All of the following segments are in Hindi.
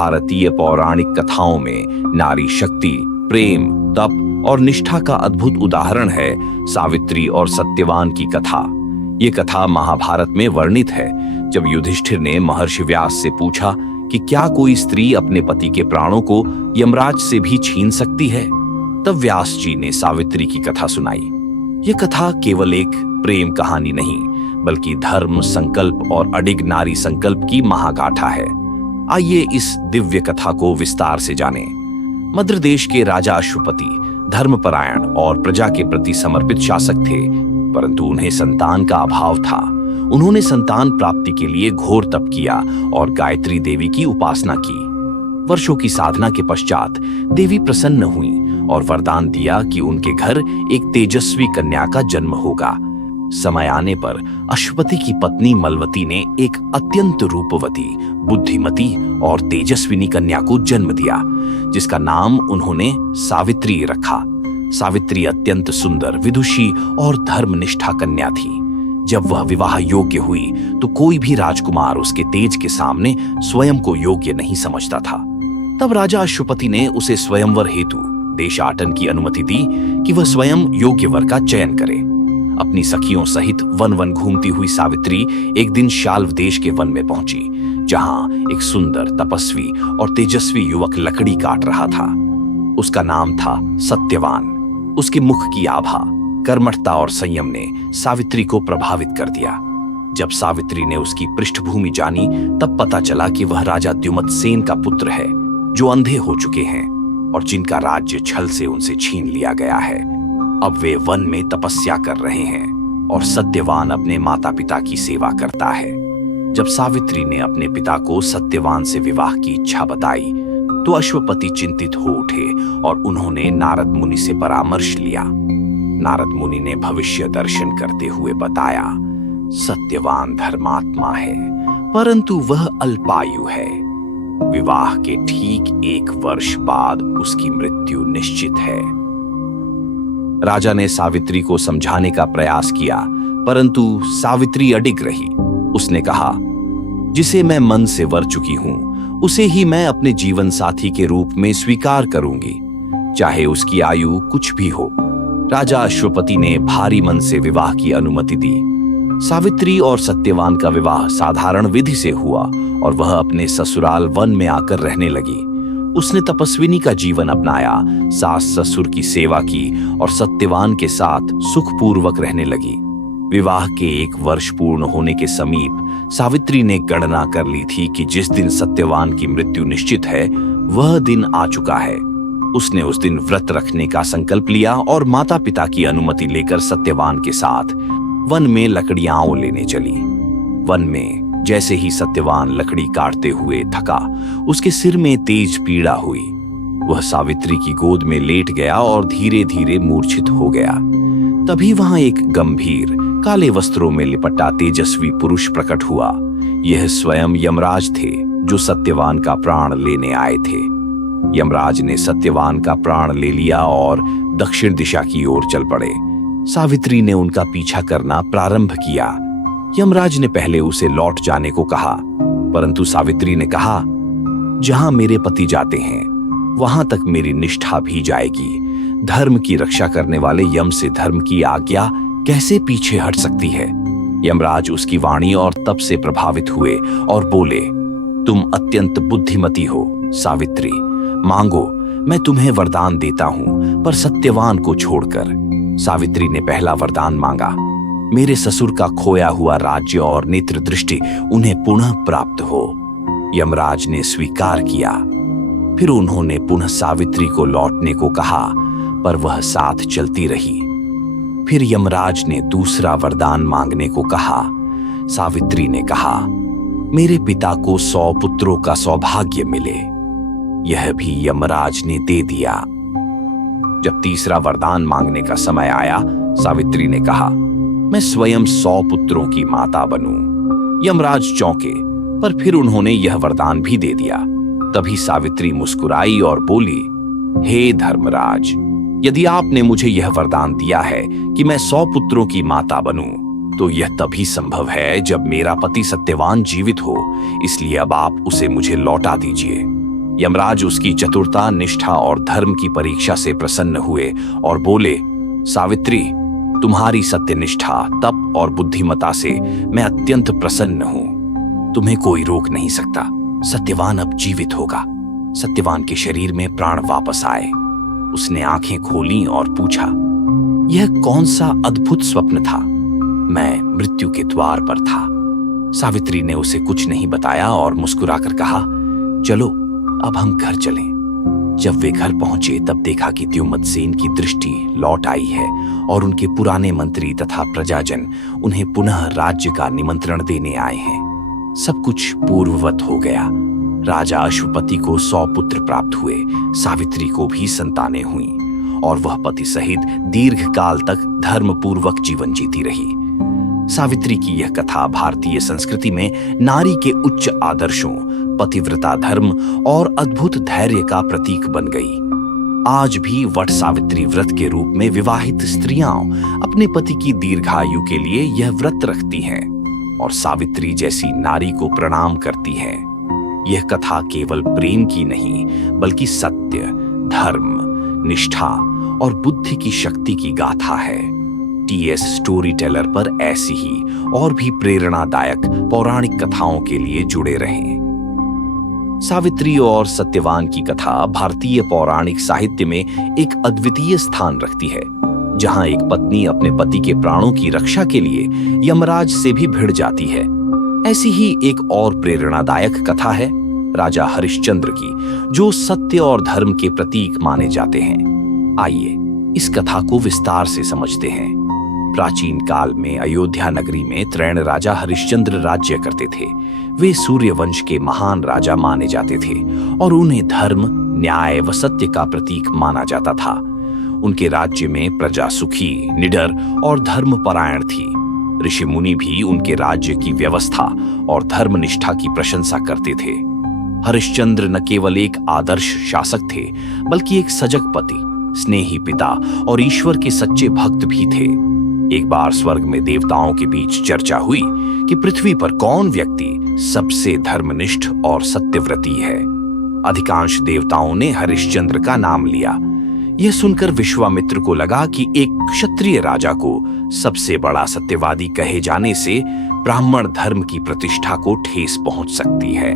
भारतीय पौराणिक कथाओं में नारी शक्ति, प्रेम, तप और निष्ठा का अद्भुत उदाहरण है सावित्री और सत्यवान की कथा। ये कथा महाभारत में वर्णित है, जब युधिष्ठिर ने महर्षि व्यास से पूछा कि क्या कोई स्त्री अपने पति के प्राणों को यमराज से भी छीन सकती है। तब व्यास जी ने सावित्री की कथा सुनाई। ये कथा केवल एक प्रेम कहानी नहीं, बल्कि धर्म, संकल्प और अडिग नारी संकल्प की महागाथा है। आइए इस दिव्य कथा को विस्तार से जानें। मद्र देश के राजा अश्वपति धर्मपरायण और प्रजा के प्रति समर्पित शासक थे, परंतु उन्हें संतान का अभाव था। उन्होंने संतान प्राप्ति के लिए घोर तप किया और गायत्री देवी की उपासना की। वर्षों की साधना के पश्चात देवी प्रसन्न हुई और वरदान दिया कि उनके घर एक तेजस्वी कन्या का जन्म होगा। समय आने पर अश्वपति की पत्नी मलवती ने एक अत्यंत रूपवती, बुद्धिमती और तेजस्विनी कन्या को जन्म दिया, जिसका नाम उन्होंने सावित्री रखा। सावित्री अत्यंत सुंदर, विदुषी और धर्मनिष्ठा कन्या थी। जब वह विवाह योग्य हुई तो कोई भी राजकुमार उसके तेज के सामने स्वयं को योग्य नहीं समझता था। तब राजा अश्वपति ने उसे स्वयंवर हेतु देशाटन की अनुमति दी कि वह स्वयं योग्य वर का चयन करे। अपनी सखियों सहित वन वन घूमती हुई सावित्री एक दिन शाल्व देश के वन में पहुंची, जहां एक सुंदर, तपस्वी और तेजस्वी युवक लकड़ी काट रहा था। उसका नाम था सत्यवान। उसके मुख की आभा, कर्मठता और संयम ने सावित्री को प्रभावित कर दिया। जब सावित्री ने उसकी पृष्ठभूमि जानी, तब पता चला कि वह राजा द्युमत सेन का पुत्र है, जो अंधे हो चुके हैं और जिनका राज्य छल से उनसे छीन लिया गया है। अब वे वन में तपस्या कर रहे हैं और सत्यवान अपने माता पिता की सेवा करता है। जब सावित्री ने अपने पिता को सत्यवान से विवाह की इच्छा बताई, तो अश्वपति चिंतित हो उठे और उन्होंने नारद मुनि से परामर्श लिया। नारद मुनि ने भविष्य दर्शन करते हुए बताया, सत्यवान धर्मात्मा है, परंतु वह अल्पायु है। विवाह के ठीक 1 वर्ष बाद उसकी मृत्यु निश्चित है। राजा ने सावित्री को समझाने का प्रयास किया, परंतु सावित्री अडिग रही। उसने कहा, जिसे मैं मन से वर चुकी हूं, उसे ही मैं अपने जीवन साथी के रूप में स्वीकार करूंगी, चाहे उसकी आयु कुछ भी हो। राजा अश्वपति ने भारी मन से विवाह की अनुमति दी। सावित्री और सत्यवान का विवाह साधारण विधि से हुआ और वह अपने ससुराल वन में आकर रहने लगी। उसने तपस्विनी का जीवन अपनाया, सास ससुर की सेवा की और सत्यवान के साथ सुखपूर्वक रहने लगी। विवाह के 1 वर्ष पूर्ण होने के समीप सावित्री ने गणना कर ली थी कि जिस दिन सत्यवान की मृत्यु निश्चित है, वह दिन आ चुका है। उसने उस दिन व्रत रखने का संकल्प लिया और माता पिता की अनुमति लेकर सत्यवान के साथ वन में लकड़ियां लेने चली। वन में जैसे ही सत्यवान लकड़ी काटते हुए थका, उसके सिर में तेज पीड़ा हुई। वह सावित्री की गोद में लेट गया और धीरे धीरे मूर्छित हो गया। तभी वहां एक गंभीर, काले वस्त्रों में लिपटा तेजस्वी पुरुष प्रकट हुआ। यह स्वयं यमराज थे, जो सत्यवान का प्राण लेने आए थे। यमराज ने सत्यवान का प्राण ले लिया और दक्षिण दिशा की ओर चल पड़े। सावित्री ने उनका पीछा करना प्रारंभ किया। यमराज ने पहले उसे लौट जाने को कहा, परंतु सावित्री ने कहा, जहां मेरे पति जाते हैं, वहां तक मेरी निष्ठा भी जाएगी। धर्म की रक्षा करने वाले यम से धर्म की आज्ञा कैसे पीछे हट सकती है। यमराज उसकी वाणी और तप से प्रभावित हुए और बोले, तुम अत्यंत बुद्धिमती हो सावित्री, मांगो, मैं तुम्हें वरदान देता हूं, पर सत्यवान को छोड़कर। सावित्री ने पहला वरदान मांगा, मेरे ससुर का खोया हुआ राज्य और नेत्र दृष्टि उन्हें पुनः प्राप्त हो। यमराज ने स्वीकार किया। फिर उन्होंने पुनः सावित्री को लौटने को कहा, पर वह साथ चलती रही। फिर यमराज ने दूसरा वरदान मांगने को कहा। सावित्री ने कहा, मेरे पिता को 100 पुत्रों का सौभाग्य मिले। यह भी यमराज ने दे दिया। जब तीसरा वरदान मांगने का समय आया, सावित्री ने कहा, मैं स्वयं 100 पुत्रों की माता बनूं। यमराज चौंके, पर फिर उन्होंने यह वरदान भी दे दिया। तभी सावित्री मुस्कुराई और बोली, हे धर्मराज, यदि आपने मुझे यह वरदान दिया है कि मैं 100 पुत्रों की माता बनूं, तो यह तभी संभव है जब मेरा पति सत्यवान जीवित हो, इसलिए अब आप उसे मुझे लौटा दीजिए। यमराज उसकी चतुरता, निष्ठा और धर्म की परीक्षा से प्रसन्न हुए और बोले, सावित्री, तुम्हारी सत्यनिष्ठा, तप और बुद्धिमता से मैं अत्यंत प्रसन्न हूं। तुम्हें कोई रोक नहीं सकता। सत्यवान अब जीवित होगा। सत्यवान के शरीर में प्राण वापस आए। उसने आंखें खोलीं और पूछा, यह कौन सा अद्भुत स्वप्न था? मैं मृत्यु के द्वार पर था। सावित्री ने उसे कुछ नहीं बताया और मुस्कुराकर कहा, चलो अब हम घर चलें। जब वे घर पहुंचे तब देखा कि द्युमत्सेन की दृष्टि लौट आई है और उनके पुराने मंत्री तथा प्रजाजन उन्हें पुनः राज्य का निमंत्रण देने आए हैं। सब कुछ पूर्ववत हो गया। राजा अश्वपति को 100 पुत्र प्राप्त हुए। सावित्री को भी संतानें हुईं और वह पति सहित दीर्घ काल तक धर्मपूर्वक जीवन जीती रही। सावित्री की यह कथा भारतीय संस्कृति में नारी के उच्च आदर्शों, पतिव्रता धर्म और अद्भुत धैर्य का प्रतीक बन गई। आज भी वट सावित्री व्रत के रूप में विवाहित स्त्रियां अपने पति की दीर्घायु के लिए यह व्रत रखती हैं और सावित्री जैसी नारी को प्रणाम करती हैं। यह कथा केवल प्रेम की नहीं, बल्कि सत्य, धर्म, निष्ठा और बुद्धि की शक्ति की गाथा है। टीएस स्टोरी टेलर पर ऐसी ही और भी प्रेरणादायक पौराणिक कथाओं के लिए जुड़े रहें। सावित्री और सत्यवान की कथा भारतीय पौराणिक साहित्य में एक अद्वितीय स्थान रखती है, जहां एक पत्नी अपने पति के प्राणों की रक्षा के लिए यमराज से भी भिड़ जाती है। ऐसी ही एक और प्रेरणादायक कथा है राजा हरिश्चंद्र की, जो सत्य और धर्म के प्रतीक माने जाते हैं। आइए इस कथा को विस्तार से समझते हैं। प्राचीन काल में अयोध्या नगरी में त्रैण राजा हरिश्चंद्र राज्य करते थे। वे सूर्यवंश के महान राजा माने जाते थे और उन्हें धर्म, न्याय व सत्य का प्रतीक माना जाता था। उनके राज्य में प्रजा सुखी, निडर और धर्मपरायण थी। ऋषि मुनि भी उनके राज्य की व्यवस्था और धर्मनिष्ठा की प्रशंसा करते थे। हरिश्चंद्र न केवल एक आदर्श शासक थे, बल्कि एक सजग पति, स्नेही पिता और ईश्वर के सच्चे भक्त भी थे। एक बार स्वर्ग में देवताओं के बीच चर्चा हुई कि पृथ्वी पर कौन व्यक्ति सबसे धर्मनिष्ठ और सत्यव्रती है। अधिकांश देवताओं ने हरिश्चंद्र का नाम लिया। यह सुनकर विश्वामित्र को लगा कि एक क्षत्रिय राजा को सबसे बड़ा सत्यवादी कहे जाने से ब्राह्मण धर्म की प्रतिष्ठा को ठेस पहुंच सकती है।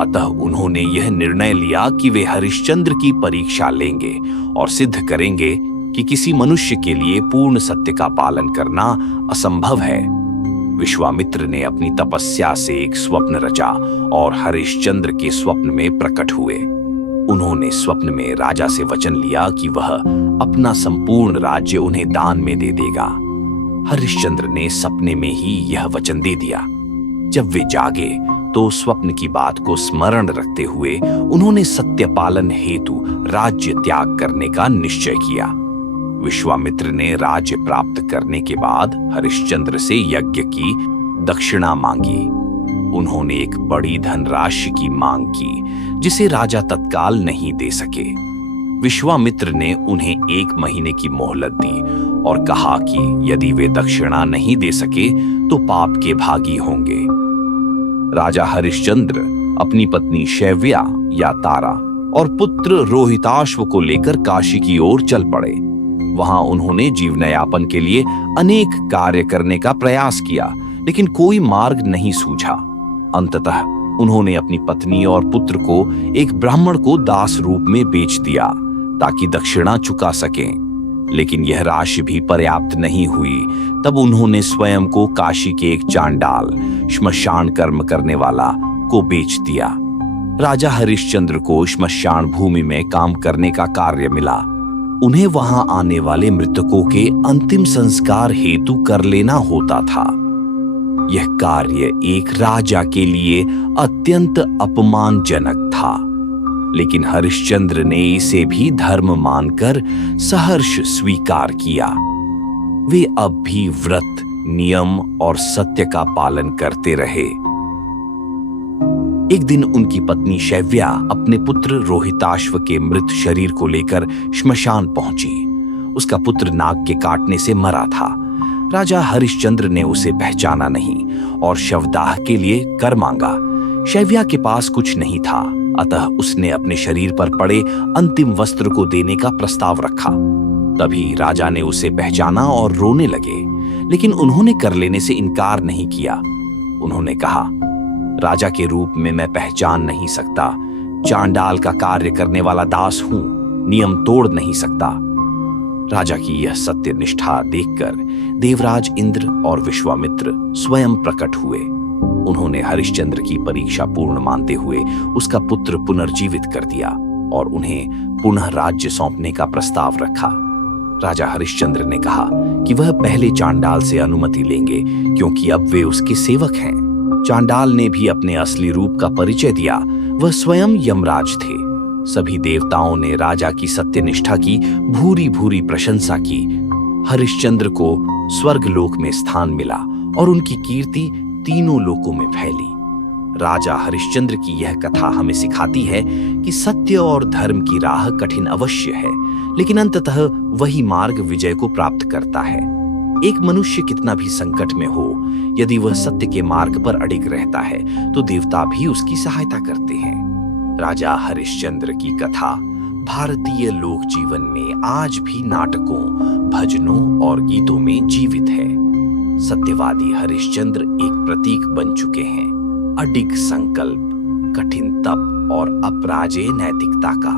अतः उन्होंने यह निर्णय लिया कि वे हरिश्चंद्र की परीक्षा लेंगे और सिद्ध करेंगे कि किसी मनुष्य के लिए पूर्ण सत्य का पालन करना असंभव है। विश्वामित्र ने अपनी तपस्या से एक स्वप्न रचा और हरिश्चंद्र के स्वप्न में प्रकट हुए। उन्होंने स्वप्न में राजा से वचन लिया कि वह अपना संपूर्ण राज्य उन्हें दान में दे देगा। हरिश्चंद्र ने सपने में ही यह वचन दे दिया। जब वे जागे तो स्वप्न की बात को स्मरण रखते हुए उन्होंने सत्य पालन हेतु राज्य त्याग करने का निश्चय किया। विश्वामित्र ने राज्य प्राप्त करने के बाद हरिश्चंद्र से यज्ञ की दक्षिणा मांगी। उन्होंने एक बड़ी धनराशि की मांग की, जिसे राजा तत्काल नहीं दे सके। विश्वामित्र ने उन्हें 1 महीने की मोहलत दी और कहा कि यदि वे दक्षिणा नहीं दे सके तो पाप के भागी होंगे। राजा हरिश्चंद्र अपनी पत्नी शैव्या या तारा और पुत्र रोहिताश्व को लेकर काशी की ओर चल पड़े। वहां उन्होंने जीवनयापन के लिए अनेक कार्य करने का प्रयास किया, लेकिन कोई मार्ग नहीं सूझा। अंततः उन्होंने अपनी पत्नी और पुत्र को एक ब्राह्मण को दास रूप में बेच दिया ताकि दक्षिणा चुका सकें। लेकिन यह राशि भी पर्याप्त नहीं हुई। तब उन्होंने स्वयं को काशी के एक चांडाल, श्मशान कर्म करने वाला को बेच दिया। राजा हरिश्चंद्र को श्मशान भूमि में काम करने का कार्य मिला। उन्हें वहां आने वाले मृतकों के अंतिम संस्कार हेतु कर लेना होता था। यह कार्य एक राजा के लिए अत्यंत अपमानजनक था, लेकिन हरिश्चंद्र ने इसे भी धर्म मानकर सहर्ष स्वीकार किया। वे अब भी व्रत, नियम और सत्य का पालन करते रहे। एक दिन उनकी पत्नी शैव्या अपने पुत्र रोहिताश्व के मृत शरीर को लेकर श्मशान पहुंची। उसका पुत्र नाग के काटने से मरा था। राजा हरिश्चंद्र ने उसे पहचाना नहीं और शवदाह के लिए कर मांगा। शैव्या के पास कुछ नहीं था, अतः उसने अपने शरीर पर पड़े अंतिम वस्त्र को देने का प्रस्ताव रखा। तभी राजा ने उसे पहचाना और रोने लगे, लेकिन उन्होंने कर लेने से इनकार नहीं किया। उन्होंने कहा, राजा के रूप में मैं पहचान नहीं सकता, चांडाल का कार्य करने वाला दास हूं, नियम तोड़ नहीं सकता। राजा की यह सत्य निष्ठा देखकर देवराज इंद्र और विश्वामित्र स्वयं प्रकट हुए। उन्होंने हरिश्चंद्र की परीक्षा पूर्ण मानते हुए उसका पुत्र पुनर्जीवित कर दिया और उन्हें पुनः राज्य सौंपने का प्रस्ताव रखा। राजा हरिश्चंद्र ने कहा कि वह पहले चांडाल से अनुमति लेंगे, क्योंकि अब वे उसके सेवक हैं। चांडाल ने भी अपने असली रूप का परिचय दिया। वह स्वयं यमराज थे। सभी देवताओं ने राजा की सत्यनिष्ठा की भूरी भूरी प्रशंसा की। हरिश्चंद्र को स्वर्गलोक में स्थान मिला और उनकी कीर्ति तीनों लोकों में फैली। राजा हरिश्चंद्र की यह कथा हमें सिखाती है कि सत्य और धर्म की राह कठिन अवश्य है, लेकिन अंततः वही मार्ग विजय को प्राप्त करता है। एक मनुष्य कितना भी संकट में हो, यदि वह सत्य के मार्ग पर अडिग रहता है तो देवता भी उसकी सहायता करते हैं। राजा हरिश्चंद्र की कथा भारतीय लोक जीवन में आज भी नाटकों, भजनों और गीतों में जीवित है। सत्यवादी हरिश्चंद्र एक प्रतीक बन चुके हैं, अडिग संकल्प, कठिन तप और अपराजेय नैतिकता का।